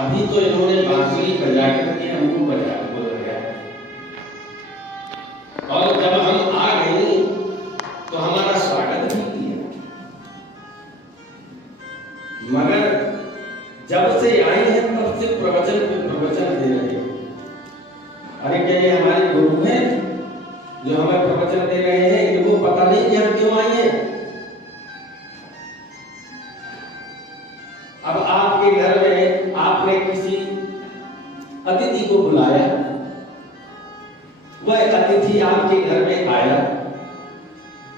अभी तो इन्होंने बांसुरी बजा करके हमको बजा बोल गया, और जब हम आ गए तो हमारा स्वागत भी किया। मगर जब से आई है तब से प्रवचन पे प्रवचन दे रहे हैं। अरे क्या ये हमारे गुरु हैं जो हमें प्रवचन दे रहे हैं? इनको पता नहीं कि हम क्यों आए हैं? अब आपके घर में आपने किसी अतिथि को बुलाया, वह अतिथि आपके घर में आया,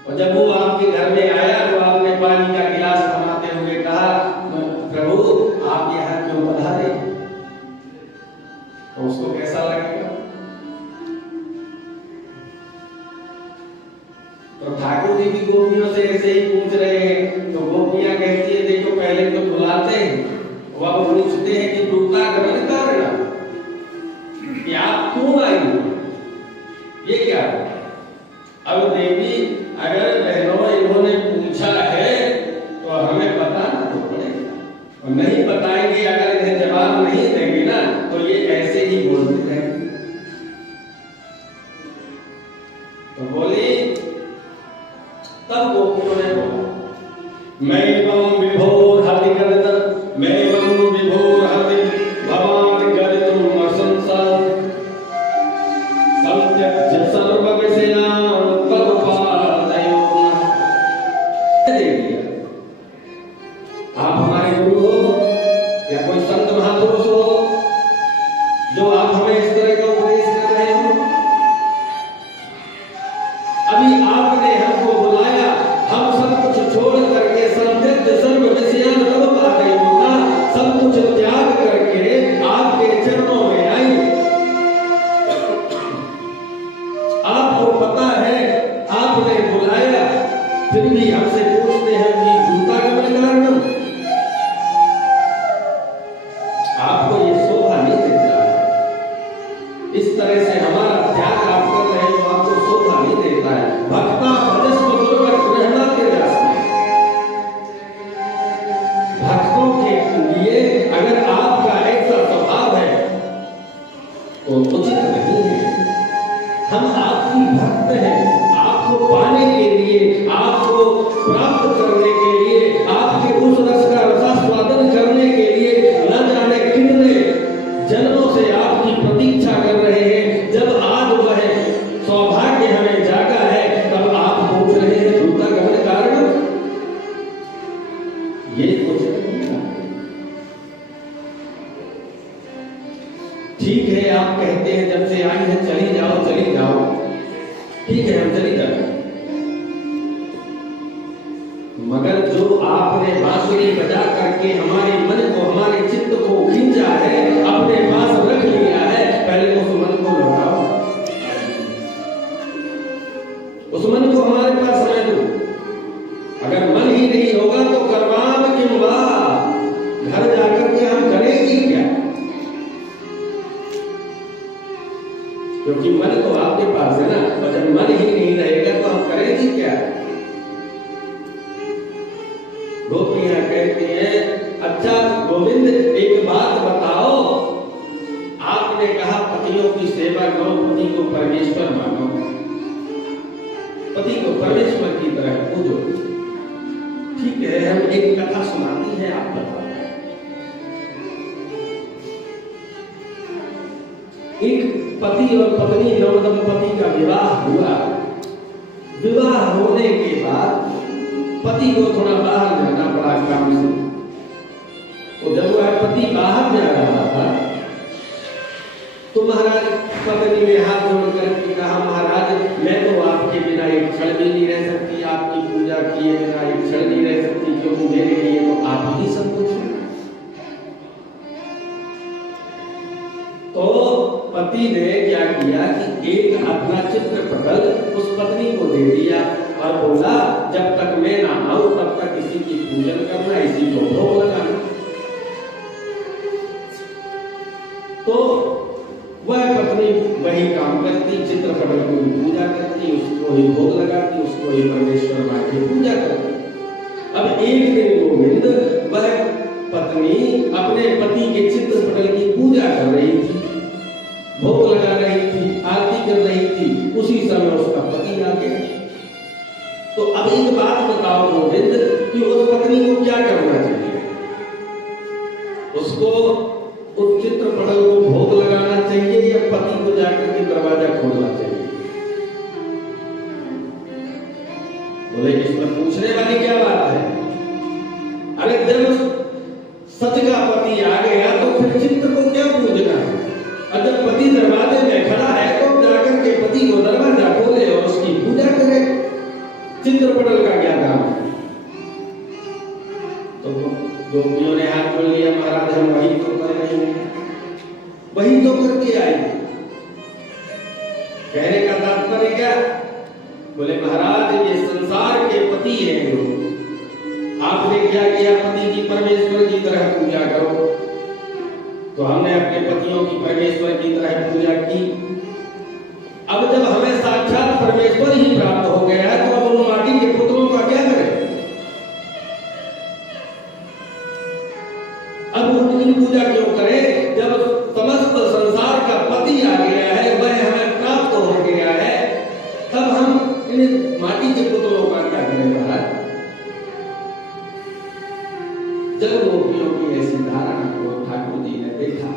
और जब वो आपके घर में आया तो आपने पानी का गिलास थमाते हुए कहा, प्रभु आप यहाँ क्यों पधारे? तो उसको कैसा लगेगा? तो ठाकुर जी भी गोपियों से ऐसे ही पूछ रहे हैं, तो गोपियां कहती है देखो पहले तो बुलाते हैं, वह पूछते हैं कि दूता गमन कारण, कि आप क्यों आई हो, ये क्या है? अब देवी अगर बहनों इन्होंने पूछा है तो हमें बताना तो पड़ेगा, और नहीं बताएंगे, अगर इन्हें जवाब नहीं देंगे ना तो ये ऐसे ही बोलते रहेंगे। तो बोली, तब गोपियों ने बोला, मैं एवं विभोर हति गदित, मैं एवं विभोर हति भवान गदितुम असंसार संत्यज्य सर्व विषयान् तत्पादयो। दे दिया, आप हमारे गुरु हो या कोई संत महापुरुष हो जो आप हमें इस तरह का उपदेश कर रहे हो? अभी आपने हमको बुलाया, हम सब कुछ छोड़ करके संत्यज्य सर्व विषयान् तत्पादयो, सब कुछ त्याग करके आपके चरणों में आई। आपको पता है आपने बुलाया, फिर भी हमसे पूछते हैं कि दूता गमन कारण, आपको ये शोभा नहीं देता है। इस तरह से हमारा त्याग आप कर रहे हो, आपको शोभा नहीं देता है। भक्ता भजस्व दुर्गत ग्रहणाते रास्ते, भक्तों के लिए अगर आपका ऐसा स्वभाव है तो उचित नहीं है। हम आपकी भक्त हैं, आपको पाने के लिए, आपको प्राप्त करने के लिए, आपके उस रस का रसास्वादन करने के लिए न जाने कितने जन्मों से आपकी प्रतीक्षा कर रहे हैं। जब आज वह सौभाग्य हमें जागा है, तब आप पूछ रहे हैं दूता गमन कारण, ये कुछ नहीं है। ठीक है, आप कहते हैं जब से आई है चली जाओ चली जाओ, ठीक है हम चली जाओ, मगर जो आपने बांसुरी बजा करके हमारे मन को, हमारे चित्त को खींचा है, अपने पास रख लिया है, पहले उस मन को लौटाओ, उस मन को हमारे पास समय दो। अगर मन ही नहीं होगा तो कर्माम किम वा, घर जाकर के हम करेंगे क्या? क्योंकि मन तो आपके पास है ना, और जब मन ही नहीं रहेगा तो हम करेंगे क्या? गोपियां कहती हैं, अच्छा गोविंद एक बात बताओ, आपने कहा पतियों की सेवा करो, पति को परमेश्वर मानो, पति को परमेश्वर की तरह पूजो, ठीक है हम एक कथा सुनाती हैं, आप बताओ। एक पति और पत्नी नवदंपति का विवाह हुआ। विवाह होने के बाद पति को थोड़ा बाहर जाना पड़ा काम से, तो जब वह पति बाहर जा रहा था तो महाराज पत्नी ने हाथ जोड़कर के कहा, महाराज मैं तो आपके बिना एक क्षण भी नहीं रह सकती, आपकी पूजा किए बिना एक क्षण नहीं रह सकती, क्योंकि मेरे लिए तो आप ही सब कुछ हैं। तो पति ने क्या किया कि एक अपना चित्र पटल उस पत्नी को दे दिया और बोला, जब तक मैं ना आऊं तब तक इसी की पूजन करना, इसी को भोग लगाना। तो वह पत्नी वही काम करती, चित्र पटल को भी पूजा करती, उसको ही भोग लगाती, उसको ही परमेश्वर मां की पूजा करती। अब एक दिन गोविंद वह पत्नी अपने पति के चित्र पटल कर रही थी, उसी समय उसका पति आ गया। तो अब एक बात बताओ गोविंद कि उस पत्नी को क्या करना चाहिए? उसको उस चित्रपटल को भोग लगाना चाहिए या पति को जाकर के दरवाजा खोलना चाहिए? बोले इसमें पूछने वाली क्या बात है? अरे जब सच का पति आ गया तो फिर चित्र को क्या पूजना है? और जब पति दरवाजे में खड़ा है तो जाकर के पति को दरवाजा खोले और उसकी पूजा करे। चित्रपटल का क्या काम है? तो गोपियों ने हाथ जोड़ लिया, महाराज हम वही तो कर रहे हैं, वही तो करके आए। कहने का तात्पर्य क्या? बोले महाराज ये संसार के पति हैं, आपने क्या किया? पति की परमेश्वर की तरह पूजा करो। तो हमने अपने पतियों की परमेश्वर की तरह पूजा की। अब जब हमें साक्षात परमेश्वर ही प्राप्त हो गया है तो अब उन माटी के पुत्रों का क्या करें? अब उनकी पूजा क्यों करें जब समस्त संसार का पति आ गया है, वह हमें प्राप्त हो गया है, तब हम इन माटी के पुत्रों का क्या करें? महाराज जब गोपियों की ऐसी धारणा को ठाकुर जी ने देखा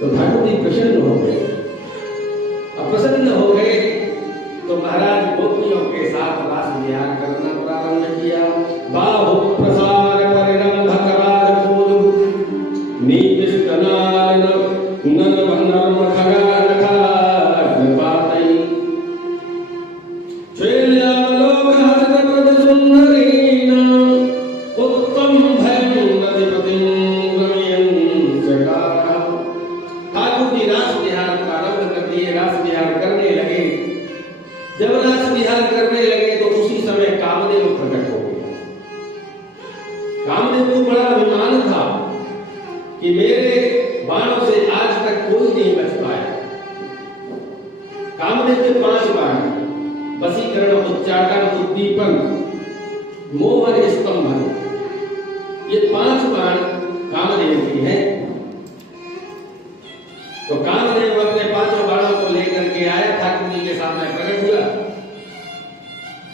तो ठाकुर जी प्रसन्न हो गए। अब प्रसन्न हो गए तो महाराज गोपियों के साथ रास विहार करना प्रारंभ किया। बाहु प्रसार परिरंभ करार फूल नीतिष्टनाल नरम खगार खार पातई चेल्यालोक हसत सुंदरीना उत्तम ठाकुर जी रास विहार प्रारंभ कर दिए, रास विहार करने लगे। जब रास विहार करने लगे तो उसी समय कामदेव प्रकट हो गया। कामदेव को बड़ा अभिमान था कि मेरे बाणों से आज तक कोई नहीं बच पाया। कामदेव के 5 बाण, वशीकरण, उच्चाटन, उद्दीपन, मोहन, स्तंभन, ये 5 बाण कामदेव की हैं। तो कामदेव अपने 5 बाणों को लेकर के आया, ठाकुर जी के सामने प्रकट हुआ।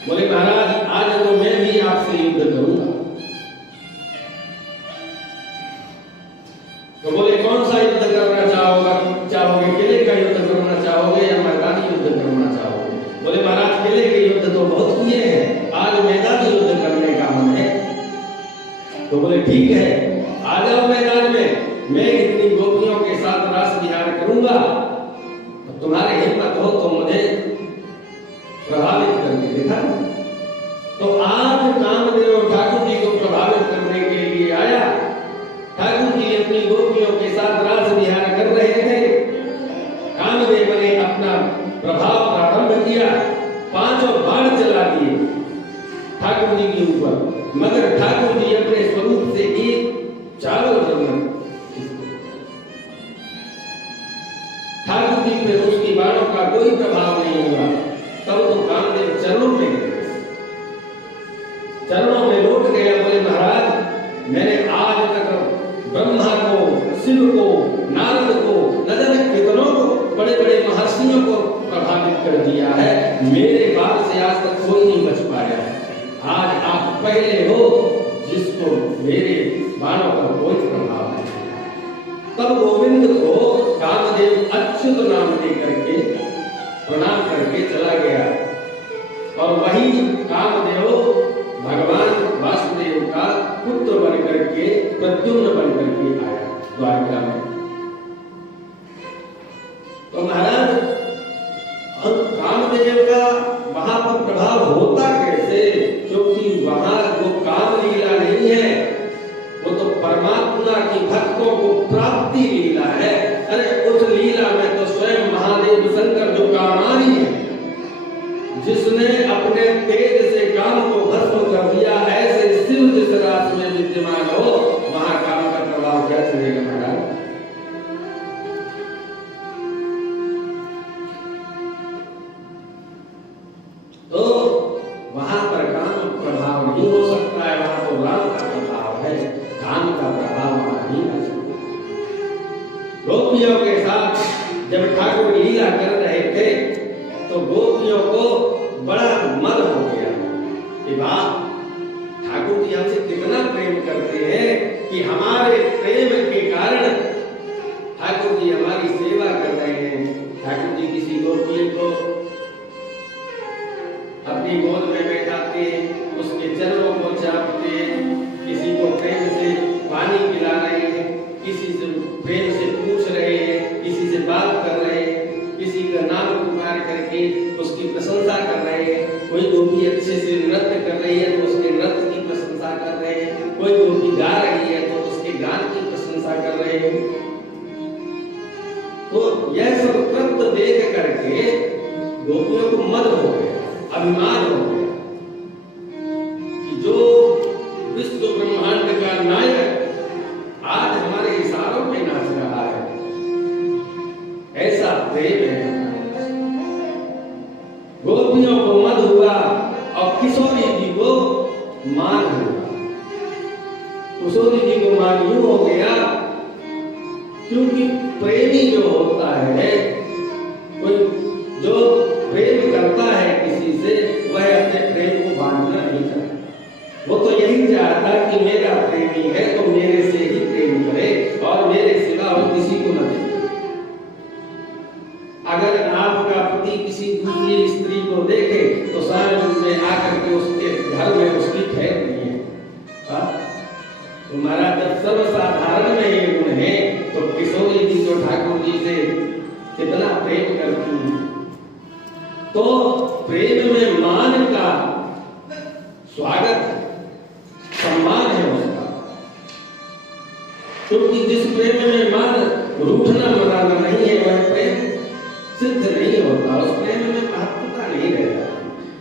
बोले महाराज आज तो मैं भी आपसे युद्ध करूंगा। तो बोले कौन सा युद्ध करना चाहोगे? किले का युद्ध करना चाहोगे या मैदानी युद्ध करना चाहोगे? बोले महाराज किले के युद्ध तो बहुत किए हैं, आज मैदानी युद्ध करने का मन है। तो बोले ठीक है, आ जाओ मैदान में, मैं इतनी गोपियों के साथ रास विहार करूंगा। तो तुम्हारे हिम्मत हो तो मुझे प्रभावित करके दिखा। तो आज कामदेव ठाकुर जी को प्रभावित करने के लिए आया। ठाकुर जी अपनी गोपियों के साथ रास विहार कर रहे थे। कामदेव ने अपना प्रभाव प्रारंभ किया, 5 बाण चला दिए ठाकुर जी के ऊपर, मगर ठाकुर जी अपने स्वरूप से एक चारों तरफ ठाकुर जी पे उसकी बाणों का कोई प्रभाव नहीं हुआ। तब तो कामदेव चरणों में लौट गया। बोले महाराज मैंने आज तक ब्रह्मा को, शिव को, नारद को, न जाने कितनों को, बड़े बड़े महर्षियों को प्रभावित कर दिया है, मेरे बात से आज तक कोई नहीं बच पाया है। आज आप पहले हो जिसको मेरे बाणों का कोई प्रभाव नहीं। तब गोविंद को कामदेव अच्युत नाम देकर के प्रणाम करके चला गया और वही कामदेव भगवान वासुदेव का पुत्र बनकर के, प्रद्युम्न बनकर के आया द्वारका में। तो महाराज कामदेव का वहां पर प्रभाव होता कैसे? क्योंकि वहां जो काम लीला नहीं है वो तो परमात्मा की भक्तों को प्राप्ति लीला है। अरे उस लीला में तो स्वयं महादेव शंकर जो कामारी है, जिसने अपने तेज से काम को भस्म कर दिया, ऐसे शिव जिस रास में विद्यमान हो, वहां काम का प्रभाव क्या चलेगा महाराज? तो वहां पर काम प्रभाव नहीं हो सकता है, वहां तो राम का प्रभाव है, काम का प्रभाव वहां नहीं आ सकता। गोपियों के साथ जब ठाकुर लीला कर रहे थे तो गोपियों को बड़ा मद हो गया कि वाह, ठाकुर जी हमसे कितना प्रेम करते हैं कि हमारे प्रेम के कारण ठाकुर जी हमारी सेवा कर रहे हैं। ठाकुर जी किसी गोपी को अपनी गोद में बैठाते, उसके चरणों को चाटते, किसी को प्रेम से पानी पिला रहे हैं, किसी से प्रेम से पूछ रहे हैं, किसी से बात कर रहे हैं, किसी का नाम पुकार करके उसकी प्रशंसा कर रहे हैं। कोई गोपी अच्छे से नृत्य कर रही है तो उसके नृत्य की प्रशंसा कर रहे हैं, कोई गोपी गा रही है तो उसके गान की प्रशंसा कर रहे हैं। तो यह सब कृत्य देख करके गोपियों को मद हो गया, अभिमान हो गया कि जो विश्व ब्रह्मांड का नायक आज हमारे इशारों पे नाच रहा है, ऐसा प्रेम है। गोपियों को मद हुआ और किशोरी जी को मान हुआ। किशोरी जी को मान यूं हो गया क्योंकि प्रेमी जो होता है, कोई जो प्रेम करता है किसी से, वह अपने प्रेम को बांटना नहीं चाहता। वो तो यही चाहता कि मेरा प्रेमी है तो मेरे से ही प्रेम करे और मेरे सिवा और किसी को न दे। अगर आपका पति किसी दूसरी स्त्री को देखे तो सारे में आकर के उसके घर में उसकी ठहर नहीं है। तुम्हारा जब सर्वसाधारण में ये गुण है तो किशोरी जी जो ठाकुर जी से कितना प्रेम करती है, तो प्रेम में मान का स्वागत सम्मान है उसका, क्योंकि जिस प्रेम में मान रूठना मनाना नहीं है वह प्रेम सिद्ध नहीं होता, उस प्रेम में महत्वता नहीं रहता।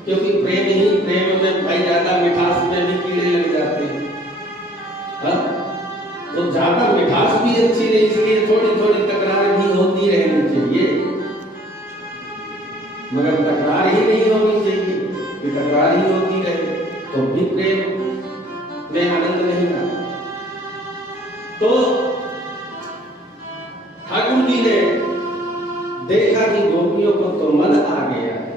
क्योंकि प्रेम ही प्रेम में भाई ज्यादा मिठास में भी कीड़े लग जाते हैं। तो ज्यादा मिठास भी अच्छी नहीं, इसलिए थोड़ी थोड़ी तकरार भी होती रहनी चाहिए, मगर तकरार ही नहीं होनी चाहिए कि तकरार ही होती रहे तो भी प्रेम में आनंद नहीं आता। तो ठाकुर जी ने देखा कि गोपियों को तो मद आ गया है।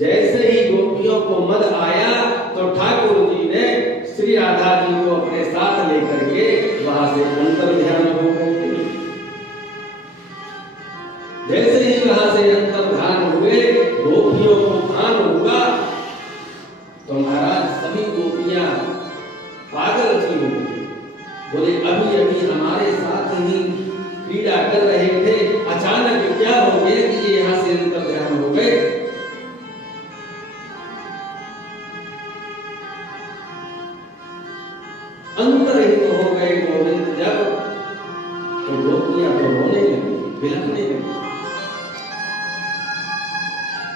जैसे ही गोपियों को मद आया तो ठाकुर जी ने श्री राधा जी को अपने साथ लेकर के वहां से अंतर ध्यान हो गए। जैसे ही वहां से अंतर ध्यान हुए, गोपियों को भान हुआ तो महाराज सभी गोपियां पागल सी हो गई। बोले अभी अभी हमारे साथ ही क्रीड़ा कर रहे थे, अचानक क्या हो गया कि ये यहाँ से अंतर ध्यान हो गए। अंतरहित हो गए गोविंद जब, तो गोपियां तो रोने लगी, बिलखने लगी।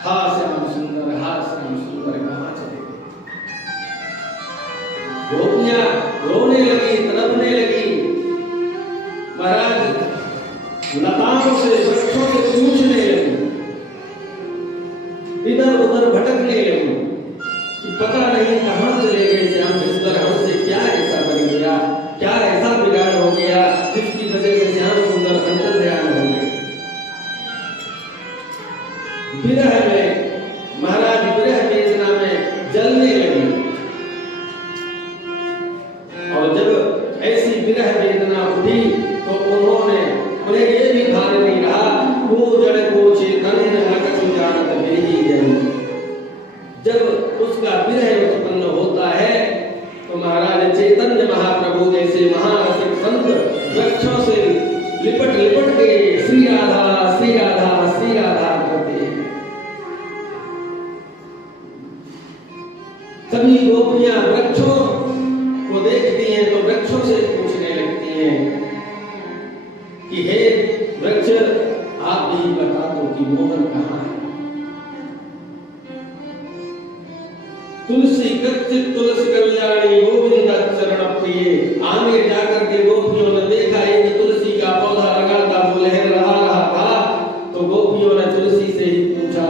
हा श्याम सुंदर, हा श्याम सुंदर कहाँ चले गए। गोपियां रोने लगी, तड़पने लगी। महाराज लताओं से, वृक्षों से पूछने लगी, इधर उधर भटकने लगी कि पता नहीं कहां चले गए श्याम सुंदर, हमसे क्या ऐसा बन गया, क्या ऐसा बिगाड़ हो गया जिसकी वजह से श्याम सुंदर अंतर ध्यान हो गए। विरह में महाराज विरह वेदना में जलने लगी, और जब ऐसी विरह वेदना उठी तो उन्हें ये भी भान नहीं रहा, वो जड़ को चेतन कछु जानत नहीं जन। जब उसका विरह उत्पन्न होता है तो महाराज चैतन्य महाप्रभु जैसे महारसिक संत वृक्षों से लिपट लिपट के श्री राधा श्री राधा श्री राधा करते हैं। सभी गोपियां वृक्षों को देखती हैं तो वृक्षों से पूछने लगती हैं कि हे वृक्ष, आप भी बता दो कि मोहन कहाँ है। तुलसी कच्चित तुलसी कल्याणी गोविंद चरण प्रिय। आगे जाकर के गोपियों ने देखा एक तुलसी का पौधा लगा था, वो लहर रहा था, तो गोपियों ने तुलसी से ही पूछा,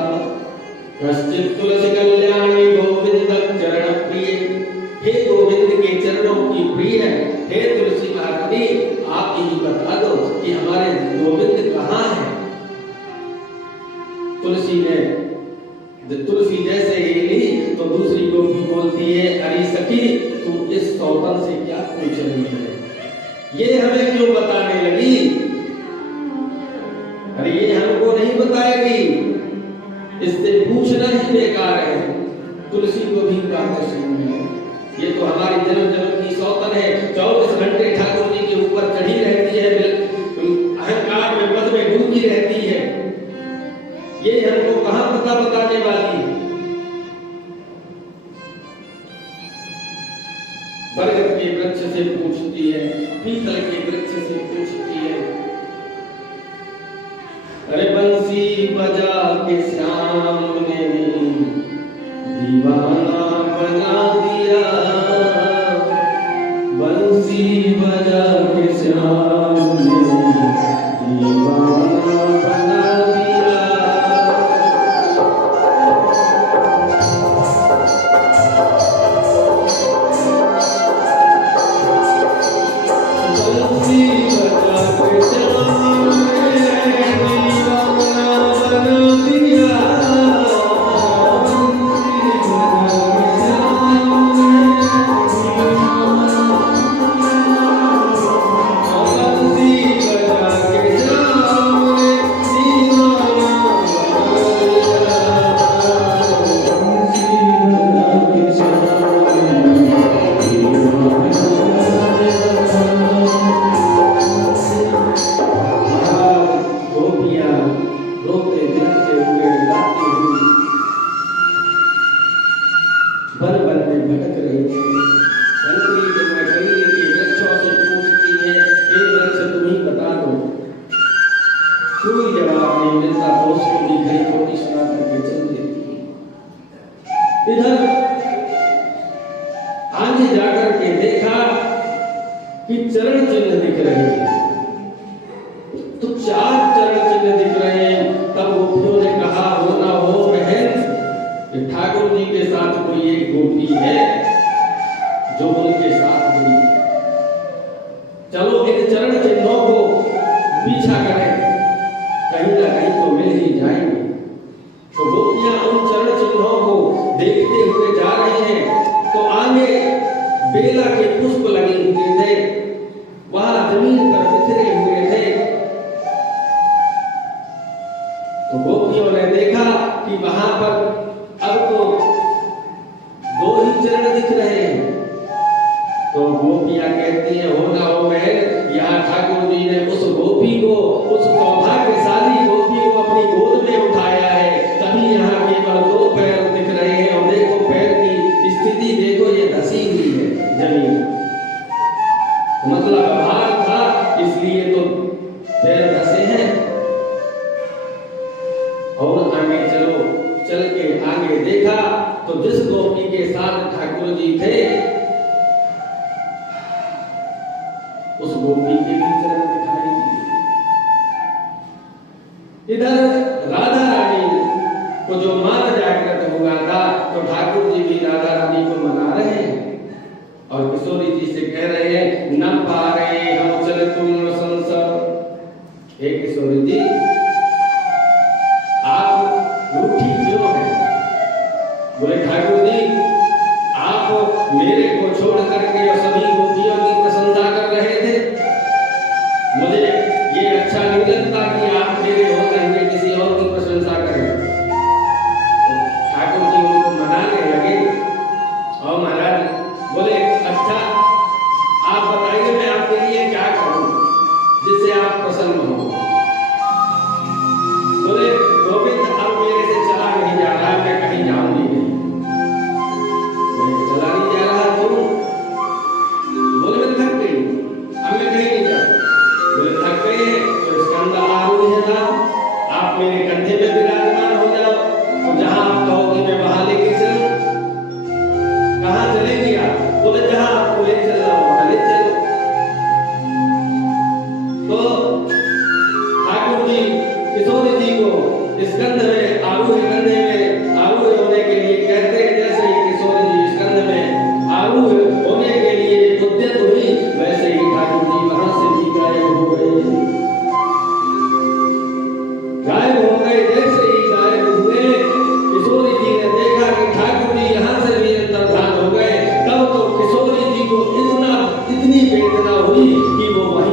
कच्चित तुलसी कल्याणी गोविंद चरण प्रिय। हे गोविंद के चरणों की प्रिय है, हे तुलसी महारानी, आप ही बता दो कि हमारे गोविंद कहाँ है। तो ये हमें क्यों बताने लगी? अरे ये हमको नहीं बताएगी, इससे पूछना ही बेकार है। तुलसी को भी काहे सुनना है? ये तो हमारी जन्म जन्म की सौतन है, 24 घंटे ठाकुर जी के ऊपर चढ़ी रहती है, अहंकार में मद में डूबी रहती है। ये हमको कहां पता बताने वाली है? बरगद के वृक्ष से पूछती है, पीतल के वृक्ष से पूछती है। अरे बंसी बजा के श्याम ने दीवाना बना दिया, बंसी बजा के श्याम ने दीवाना बना दिया। बंसी बजा के श्याम ने दीवाना बना दिया, कोई जवाब नहीं मिलता तो उसको भी घड़ी खोटी सुना करके चल देती है। इधर आगे जाकर के देखा कि चरण चिन्ह दिख रहे हैं, तो 4 चरण चिन्ह दिख रहे हैं। तब गोपियों ने कहा, हो ना हो बहन, ठाकुर जी के साथ कोई एक गोपी है जो उनके साथ गई, चलो इन चरण चिन्हों को पीछा करें, कहीं ना कहीं तो मिल ही जाएंगे। तो गोपियां उन चरण चिन्हों को देखते हुए जा रही हैं। तो आगे बेला के पुष्प लगे हुए थे, वहां जमीन पर बिखरे हुए थे। तो गोपियों ने देखा कि वहां पर अब तो 2 ही चरण दिख रहे हैं। तो गोपियां कहती हैं, हो ना हो बहन, यहाँ ठाकुर जी ने उस गोपी को, उस सौभाग्यशाली गोपी को अपनी गोद में उठाया है, तभी यहाँ केवल 2 पैर दिख रहे हैं। और देखो पैर की स्थिति देखो, ये धसी हुई है जमीन, मतलब भार था इसलिए तो पैर धसे हैं। और आगे चलो, चल के आगे देखा तो जिस गोपी के साथ ठाकुर जी थे उस गोपी के भी चरण दिखाई दिए। इधर राधा रानी को जो मान जागृत हुआ था, तो ठाकुर जी भी राधा रानी को मना रहे हैं और किशोरी जी से कह रहे हैं, न पारे हम चल तुम संसर। हे किशोरी जी, आप रूठी क्यों हैं? बोले ठाकुर जी, आप मेरे को छोड़ करके और सभी गोपियों की प्रशंसा कर रहे थे, मुझे ये अच्छा नहीं लगता कि आप मेरे होते हुए किसी और की प्रशंसा करें। तो ठाकुर जी उनको मनाने लगे और महाराज बोले, अच्छा आप बताइए मैं आपके लिए क्या करूं जिससे आप प्रसन्न हो। बोले, गोविंद अब मेरे से चला नहीं जा रहा, मैं कहीं जाऊंगी नहीं। चला नहीं जा रहा क्यों? बोले, मैं थक गई, अब मैं कहीं नहीं जा। बोले, थक गए तो स्कंद आरूढ़ है ना, आप मेरे कंधे में विराजमान हो जाओ, तो जहां आप कहोगे मैं वहां लेके चलूं। कहां चलेंगे आप? बोले, जहां आपको ले चल रहा वहां ले चलो। तो ठाकुर जी किशोरी जी को स्कंद में आरूढ़, कंधे में आरूढ़ होने के लिए कहते हैं। जैसे ही किशोरी जी स्कंद में आरूढ़ होने के लिए उद्यत हुई, वैसे ही ठाकुर जी वहां से भी गायब हो गए। गायब हो गए, जैसे ही गायब हुए, किशोरी जी ने देखा कि ठाकुर जी यहाँ से भी अंतर्धान हो गए। तब तो किशोरी जी को इतनी वेदना हुई कि वो वहीं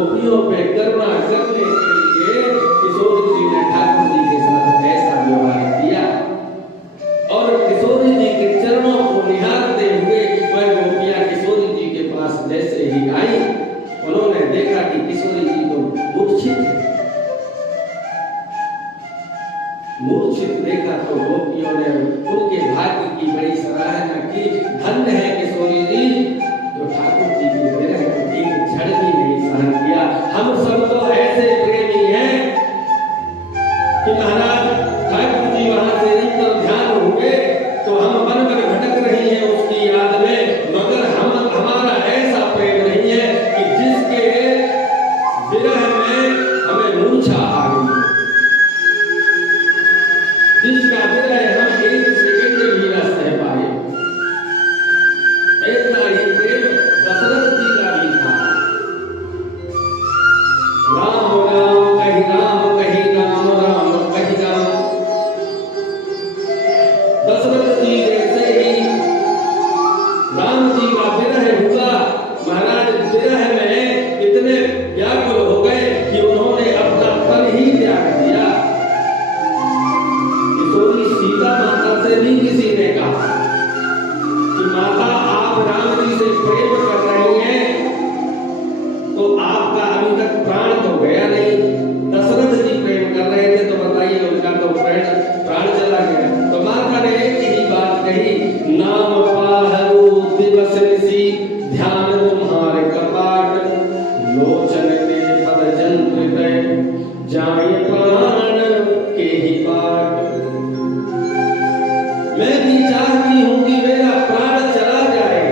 गोपियों पे करुणा करने के लिए किशोर जी ने ठाकुर जी के साथ ऐसा व्यवहार किया और किशोर जी के चरणों को निहारते हुए वह गोपियां किशोर जी के पास जैसे ही आई, उन्होंने देखा कि किशोर जी तो मूर्छित है। मूर्छित देखा तो गोपियों ने उनके भाग्य की बड़ी सराहना की। धन्य है किशोरी जी जो ठाकुर जी के विरह को एक क्षण भी नहीं सहन किया। हम सब तो ऐसे प्रेमी हैं कि महाराज ठाकुर जी वहां से इधर ध्यान हुए तो हम मन में भटक रही हैं उसकी याद में, मगर हमारा ऐसा प्रेम नहीं है कि जिसके विरह में हमें मूर्छा आ गई, जिसका विरह हम एक सेकंड भी न सह पाए। ऐसा ही प्रेम दशरथ जी का भी था। राम राम कही राम कही राम राम कही राम। दशरथ जी जैसे ही राम जी का विरह हुआ, महाराज विरह में इतने व्याकुल हो गए कि उन्होंने अपना तन ही त्याग दिया। सीता माता से भी किसी ने कहा कि माता आप राम जी से प्रेम कर रही हैं तो आपका अभी तक प्राण तो गया नहीं। दशरथ जी प्रेम कर रहे थे तो बताइए उनका तो प्राण चला गया। तो माता ने एक ही बात कही, नाम पाहरु दिवस ऋषि ध्यान तुम्हारे कपाट, लोचन ने पद जंत्र जाए प्राण के ही पाट। मैं भी चाहती हूँ कि मेरा प्राण चला जाए,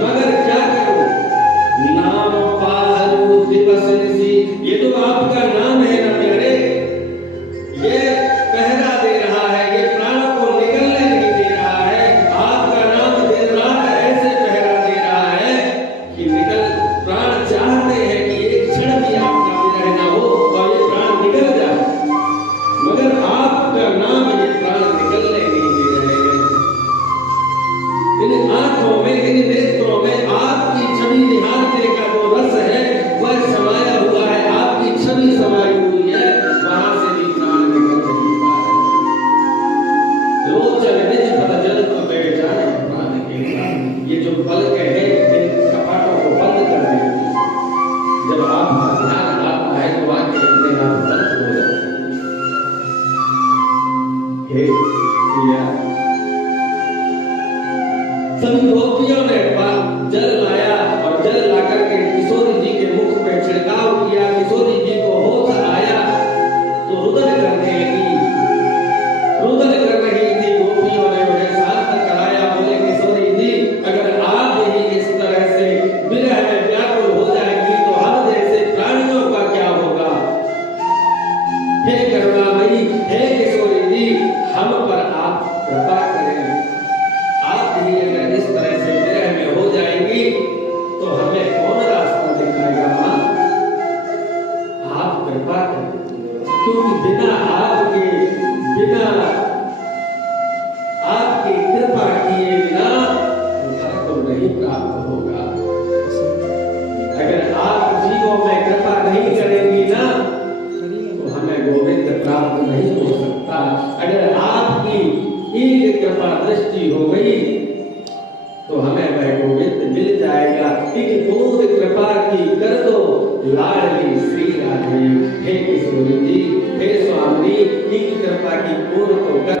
मगर क्या करूं? नाम पाहरु दिवस ऋषि, ये तो आपका नाम है ना प्यारे, ये पहरा दे रहा है, ये प्राण को निकलने नहीं दे रहा है। आपका नाम दिन रात ऐसे पहरा दे रहा है कि प्राण चाहते हैं कि एक क्षण भी आपका विरह न हो और ये प्राण निकल जाए, मगर आपका नाम ये प्राण निकलने नहीं दे रहे हैं। इन आंखों में, इन नेत्रों में आपकी छवि निहारने का जो रस है वह समाया हुआ है, आपकी छवि समाई हुई है, वहां से भी प्राण निकल नहीं पा रहे। लोचन निज पद जल तो बैठ जाए प्राण के साथ। ये जो पलक है इन कपाटों को बंद कर देती है। जब आपका ध्यान आता है तो आंखें अपने आप बंद हो जाती है। सभी गोपियों ने जल लाया और जल लाकर के किशोरी जी के मुख पे छिड़काव किया। किशोरी जी को होश आया तो रुदन करने लगी, रुदन कर रही थी। गोपियों ने उन्हें शांत कराया, बोले किशोरी जी अगर आप ही इस तरह से विरह में व्याकुल हो जाएंगी तो हम जैसे प्राणियों का क्या होगा? हे करुणामयी, हे किशोरी जी, हम पर आप कृपा करें। आप ही अगर इस तरह से विरह में हो जाएंगी तो हमें कौन रास्ता दिखाएगा? मां आप कृपा करें, क्योंकि बिना आपकी कृपा किए बिना उद्धार तो नहीं प्राप्त होगा। अगर आप जीवों में कृपा नहीं करेंगी ना तो हमें गोविंद प्राप्त नहीं हो सकता। अगर आपकी एक कृपा दृष्टि हो गई तो हमें वह गोविंद मिल जाएगा। एक पूर्ण कृपा की कर दो लाडली श्री राधे। हे किशोरी जी, हे स्वामी, एक कृपा की पूर्ण तो कर